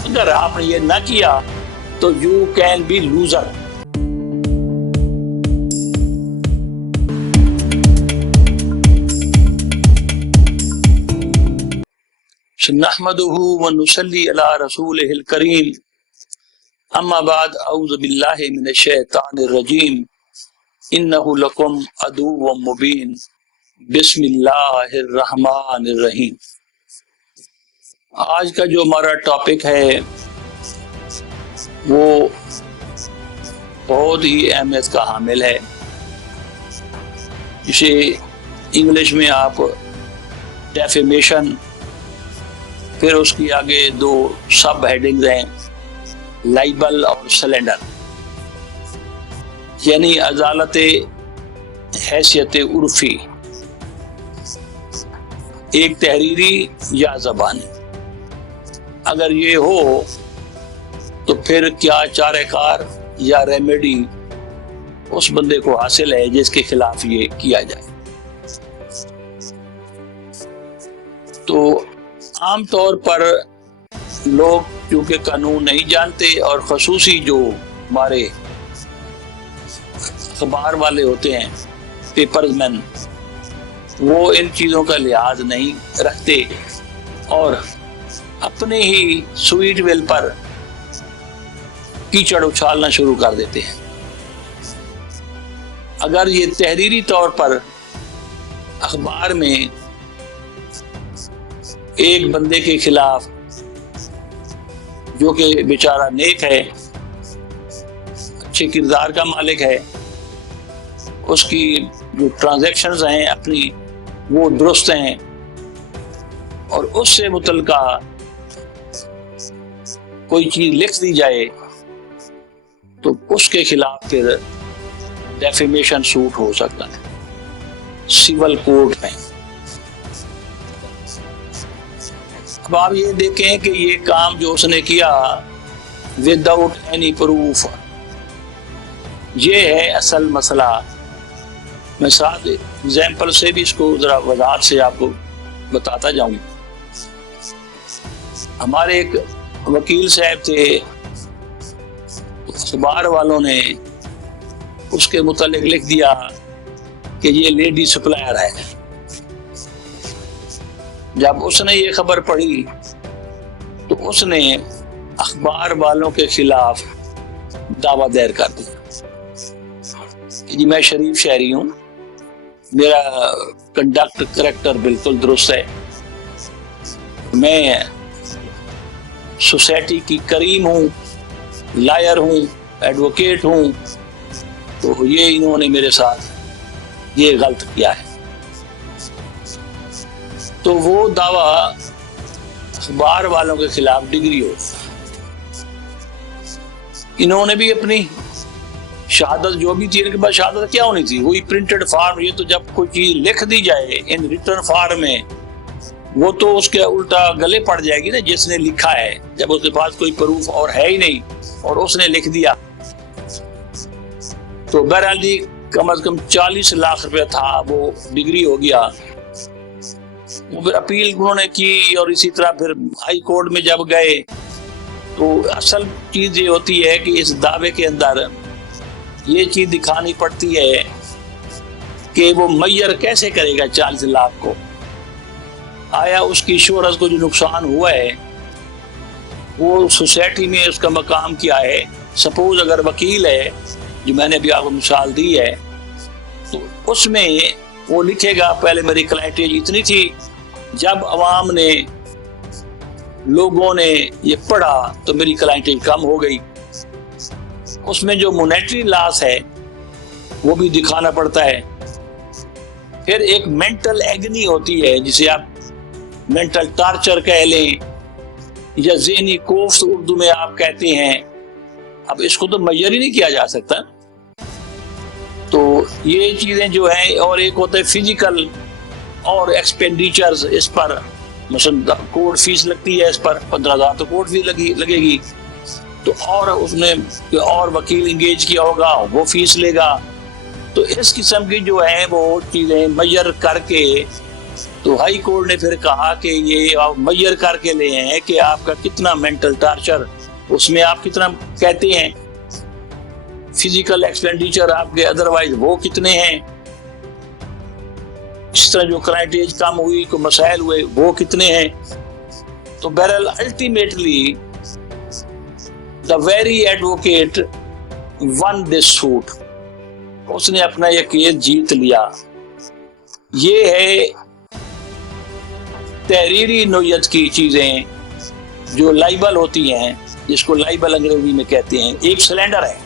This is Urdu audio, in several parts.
اگر آپ نے یہ نہ کیا تو یو کین بی لوزر. نحمده ونصلي على رسوله الكريم. اما بعد اعوذ باللہ من الشیطان الرجیم. انه لکم عدو مبین. بسم اللہ الرحمن الرحیم. آج کا جو ہمارا ٹاپک ہے وہ بہت ہی اہمیت کا حامل ہے، جسے انگلش میں آپ ڈیفیمیشن، پھر اس کی آگے دو سب ہیڈنگز ہیں، لائبل اور سلینڈر، یعنی عدالت حیثیت عرفی، ایک تحریری یا زبانی. اگر یہ ہو تو پھر کیا چارہ کار یا ریمیڈی اس بندے کو حاصل ہے جس کے خلاف یہ کیا جائے. تو عام طور پر لوگ کیونکہ قانون نہیں جانتے، اور خصوصی جو ہمارے اخبار والے ہوتے ہیں، پیپرز مین، وہ ان چیزوں کا لحاظ نہیں رکھتے اور اپنے ہی سویٹ ویل پر کیچڑ اچھالنا شروع کر دیتے ہیں. اگر یہ تحریری طور پر اخبار میں ایک بندے کے خلاف جو کہ بیچارہ نیک ہے، اچھے کردار کا مالک ہے، اس کی جو ٹرانزیکشنز ہیں اپنی وہ درست ہیں، اور اس سے متعلقہ کوئی چیز لکھ دی جائے تو اس کے خلاف پھر ڈیفیمیشن سوٹ ہو سکتا ہے سول کورٹ میں. اب آپ یہ دیکھیں کہ یہ کام جو اس نے کیا وداؤٹ اینی پروف، یہ ہے اصل مسئلہ. میں ساتھ ایگزامپل سے بھی اس کو ذرا وضاحت سے آپ کو بتاتا جاؤں. ہمارے ایک وکیل صاحب تھے، اخبار والوں نے اس کے متعلق لکھ دیا کہ یہ لیڈی سپلائر ہے. جب اس نے یہ خبر پڑھی تو اس نے اخبار والوں کے خلاف دعویٰ دائر کر دیا کہ جی میں شریف شہری ہوں، میرا کنڈکٹ کریکٹر بالکل درست ہے، میں سوسائٹی کی کریم ہوں، لائر ہوں، ایڈوکیٹ ہوں، تو یہ انہوں نے میرے ساتھ یہ غلط کیا ہے. تو وہ دعویٰ اخبار والوں کے خلاف ڈگری ہو. انہوں نے بھی اپنی شہادت جو بھی تھی، ان کے بعد شہادت کیا ہونی تھی، وہی پرنٹڈ فارم. یہ تو جب کوئی چیز لکھ دی جائے ان ریٹرن فارم میں، وہ تو اس کے الٹا گلے پڑ جائے گی نا جس نے لکھا ہے، جب اس کے پاس کوئی پروف اور ہے ہی نہیں اور اس نے لکھ دیا. تو بہرحال جی کم از کم 40 لاکھ روپے تھا، وہ ڈگری ہو گیا. وہ پھر اپیل انہوں نے کی، اور اسی طرح پھر ہائی کورٹ میں جب گئے تو اصل چیز یہ ہوتی ہے کہ اس دعوے کے اندر یہ چیز دکھانی پڑتی ہے کہ وہ میسر کیسے کرے گا 40 لاکھ کو. آیا اس کی شہرت کو جو نقصان ہوا ہے وہ سوسائٹی میں اس کا مقام کیا ہے. سپوز اگر وکیل ہے، جو میں نے ابھی آپ کو مثال دی ہے، تو اس میں وہ لکھے گا پہلے میری کلائنٹ ایج اتنی تھی، جب عوام نے، لوگوں نے یہ پڑھا تو میری کلائنٹ ایج کم ہو گئی. اس میں جو مونیٹری لاس ہے وہ بھی دکھانا پڑتا ہے. پھر ایک مینٹل ایگنی ہوتی ہے جسے آپ مینٹل ٹارچر کہہ لیں یا ذہنی کوفت اردو میں آپ کہتے ہیں. اب اس کو تو میئر ہی نہیں کیا جا سکتا. تو یہ چیزیں جو ہیں، اور ایک ہوتا ہے فزیکل اور ایکسپینڈیچرز اس پر، مثلا کورٹ فیس لگتی ہے اس پر 15,000 تو کورٹ فیس لگے گی، تو اور اس نے اور وکیل انگیج کیا ہوگا وہ فیس لے گا. تو اس قسم کی جو ہے وہ چیزیں میئر کر کے تو ہائی کورٹ نے پھر کہا کہ یہ آپ میئر کر کے لے ہیں کہ آپ کا کتنا مینٹل ٹارچر، اس میں آپ کتنا کہتے ہیں، فزیکل ایکسپینڈیچر آپ کے ادروائز وہ کتنے ہیں، اس طرح جو کرائٹ ایج کم ہوئی، کو مسائل ہوئے وہ کتنے ہیں. تو بہرحال ultimately the very advocate won this suit, اس نے اپنا یہ کیس جیت لیا. یہ ہے تحریری نوعیت کی چیزیں جو لائبل ہوتی ہیں، جس کو لائبل انگریزی میں کہتے ہیں. ایک سلینڈر ہے.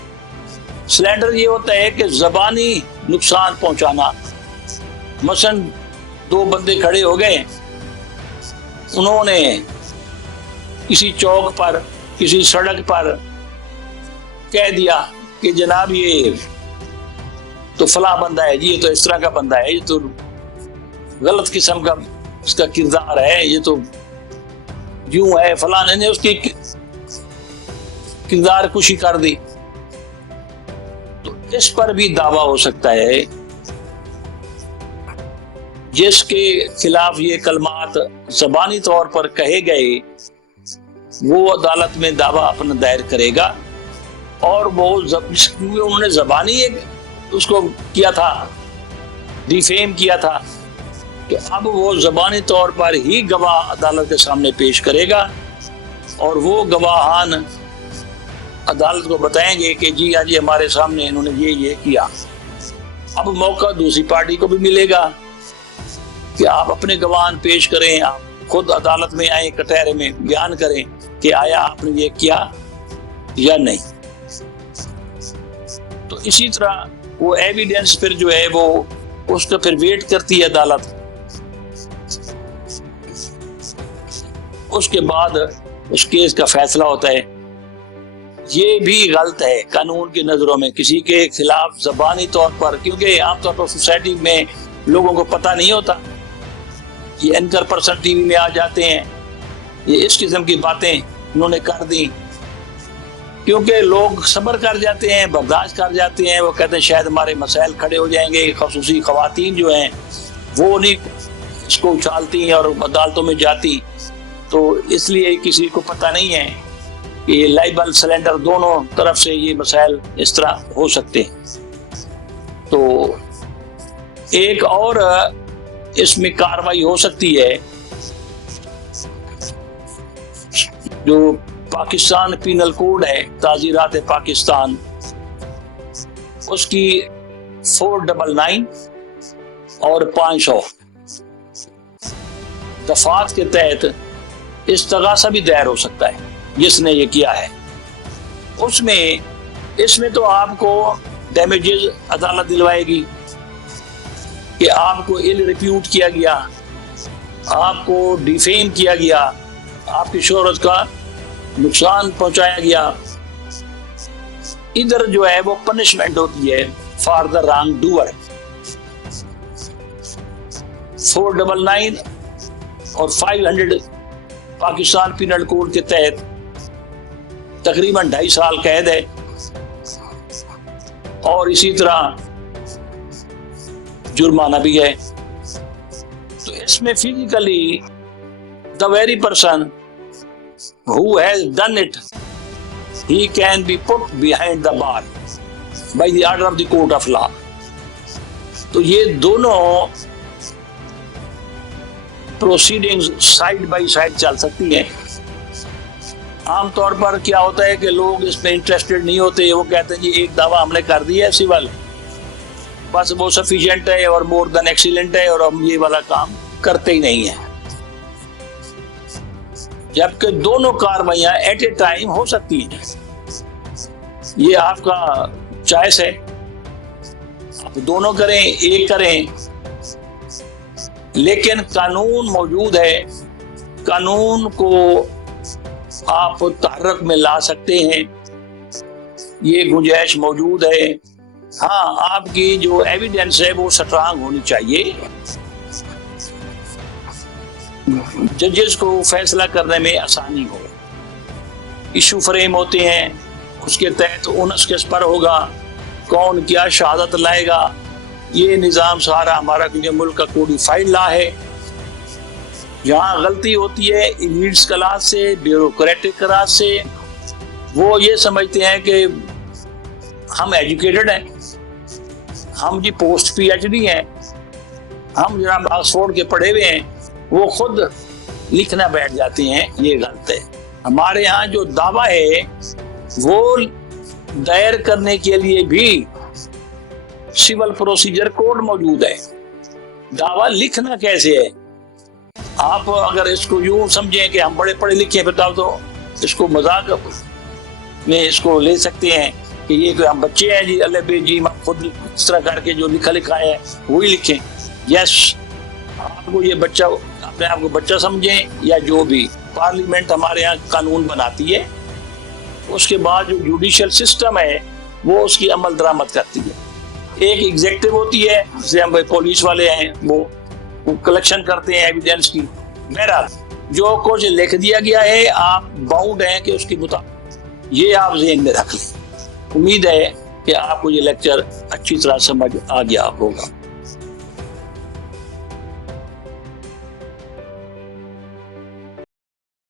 سلینڈر یہ ہوتا ہے کہ زبانی نقصان پہنچانا. مثلاً دو بندے کھڑے ہو گئے، انہوں نے کسی چوک پر، کسی سڑک پر کہہ دیا کہ جناب یہ تو فلاں بندہ ہے جی، یہ تو اس طرح کا بندہ ہے، یہ تو غلط قسم کا اس کا کردار ہے، یہ تو یوں ہے، فلاں نے اس کی کردار کشی کر دی. تو اس پر بھی دعویٰ ہو سکتا ہے. جس کے خلاف یہ کلمات زبانی طور پر کہے گئے وہ عدالت میں دعویٰ اپنا دائر کرے گا، اور وہ انہوں نے زبانی اس کو کیا تھا، ڈیفیم کیا تھا، تو اب وہ زبانی طور پر ہی گواہ عدالت کے سامنے پیش کرے گا، اور وہ گواہان عدالت کو بتائیں گے کہ جی آج ہمارے سامنے انہوں نے یہ کیا. اب موقع دوسری پارٹی کو بھی ملے گا کہ آپ اپنے گواہان پیش کریں، آپ خود عدالت میں آئیں، کٹہرے میں بیان کریں کہ آیا آپ نے یہ کیا یا نہیں. تو اسی طرح وہ ایویڈنس پھر جو ہے وہ اس کا پھر ویٹ کرتی ہے عدالت. اس کے بعد اس کیس کا فیصلہ ہوتا ہے. یہ بھی غلط ہے قانون کی نظروں میں کسی کے خلاف زبانی طور پر، کیونکہ عام طور پر سوسائٹی میں لوگوں کو پتہ نہیں ہوتا. یہ اینکر پرسن ٹی وی میں آ جاتے ہیں، یہ اس قسم کی باتیں انہوں نے کر دی، کیونکہ لوگ صبر کر جاتے ہیں، برداشت کر جاتے ہیں. وہ کہتے ہیں شاید ہمارے مسائل کھڑے ہو جائیں گے. خصوصی خواتین جو ہیں وہ نہیں اس کو اچھالتی ہیں اور عدالتوں میں جاتی. تو اس لیے کسی کو پتہ نہیں ہے کہ یہ لائبل سلینڈر دونوں طرف سے یہ مسائل اس طرح ہو سکتے ہیں. تو ایک اور اس میں کاروائی ہو سکتی ہے جو پاکستان پینل کوڈ ہے، تعزیرات پاکستان، اس کی 499 اور 500 دفعات کے تحت استغاثہ بھی دائر ہو سکتا ہے جس نے یہ کیا ہے. اس میں تو آپ کو ڈیمیجز عدالت دلوائے گی کہ آپ کو ایل ریپیوٹ کیا گیا، آپ کو ڈیفیم کیا گیا، آپ کی شہرت کا نقصان پہنچایا گیا. ادھر جو ہے وہ پنشمنٹ ہوتی ہے فار دا رانگ ڈوور. 499 اور 500 پاکستان پینل کوڈ کے تحت تقریباً 2.5 سال قید ہے، اور اسی طرح جرمانہ بھی ہے. تو اس میں physically the very person who has done it, he can be put behind the bar by the order of the court of law. تو یہ دونوں پروسیڈنگز سائڈ بائی سائڈ چل سکتی ہیں. عام طور پر کیا ہوتا ہے کہ لوگ اس میں انٹرسٹڈ نہیں ہوتے، وہ کہتے ہیں جی ایک دعویٰ ہم نے کر دی ہے سول، بس وہ سفیشینٹ ہے اور مور دین ایکسیلنٹ ہے، اور ہم یہ والا کام کرتے ہی نہیں ہیں. جبکہ دونوں کاروائیاں ایٹ اے ٹائم ہو سکتی ہیں. یہ آپ کا چوائس ہے، آپ دونوں کریں ایک کریں، لیکن قانون موجود ہے، قانون کو آپ تحرک میں لا سکتے ہیں، یہ گنجائش موجود ہے. ہاں آپ کی جو ایویڈنس ہے وہ سٹرانگ ہونی چاہیے، ججز کو فیصلہ کرنے میں آسانی ہو. ایشو فریم ہوتے ہیں، اس کے تحت 19 کس پر ہوگا، کون کیا شہادت لائے گا. یہ نظام سارا ہمارا کیونکہ ملک کا کوڈیفائڈ لا ہے، جہاں غلطی ہوتی ہے ایلیٹس کلاس سے، بیوروکریٹک کلاس سے، وہ یہ سمجھتے ہیں کہ ہم ایجوکیٹڈ ہیں، ہم جی پوسٹ پی ایچ ڈی ہیں، ہم جناب آکسفورڈ کے پڑھے ہوئے ہیں، وہ خود لکھنا بیٹھ جاتے ہیں. یہ غلط ہے. ہمارے یہاں جو دعویٰ ہے وہ دائر کرنے کے لیے بھی سول پروسیجر کوڈ موجود ہے. دعویٰ لکھنا کیسے ہے؟ آپ اگر اس کو یوں سمجھیں کہ ہم بڑے پڑھے لکھے ہیں بتاؤ، تو اس کو مذاق میں اس کو لے سکتے ہیں کہ یہ کوئی ہم بچے ہیں جی، اللہ بے جی خود اس طرح کر کے جو لکھا لکھا ہے وہی لکھیں. یس، آپ کو یہ بچہ، اپنے آپ کو بچہ سمجھیں یا جو بھی، پارلیمنٹ ہمارے یہاں قانون بناتی ہے، اس کے بعد جو جوڈیشل سسٹم ہے وہ اس کی عمل درآمد کرتی ہے. ایک ایگزیکٹو ہوتی ہے، جسے ہم پولیس والے ہیں، وہ کلیکشن کرتے ہیں ایویڈنس کی. بہرحال جو کچھ لکھ دیا گیا ہے آپ باؤنڈ ہیں کہ اس کے مطابق، یہ آپ ذہن میں رکھ لیں. امید ہے کہ آپ کو یہ لیکچر اچھی طرح سمجھ آ گیا ہوگا.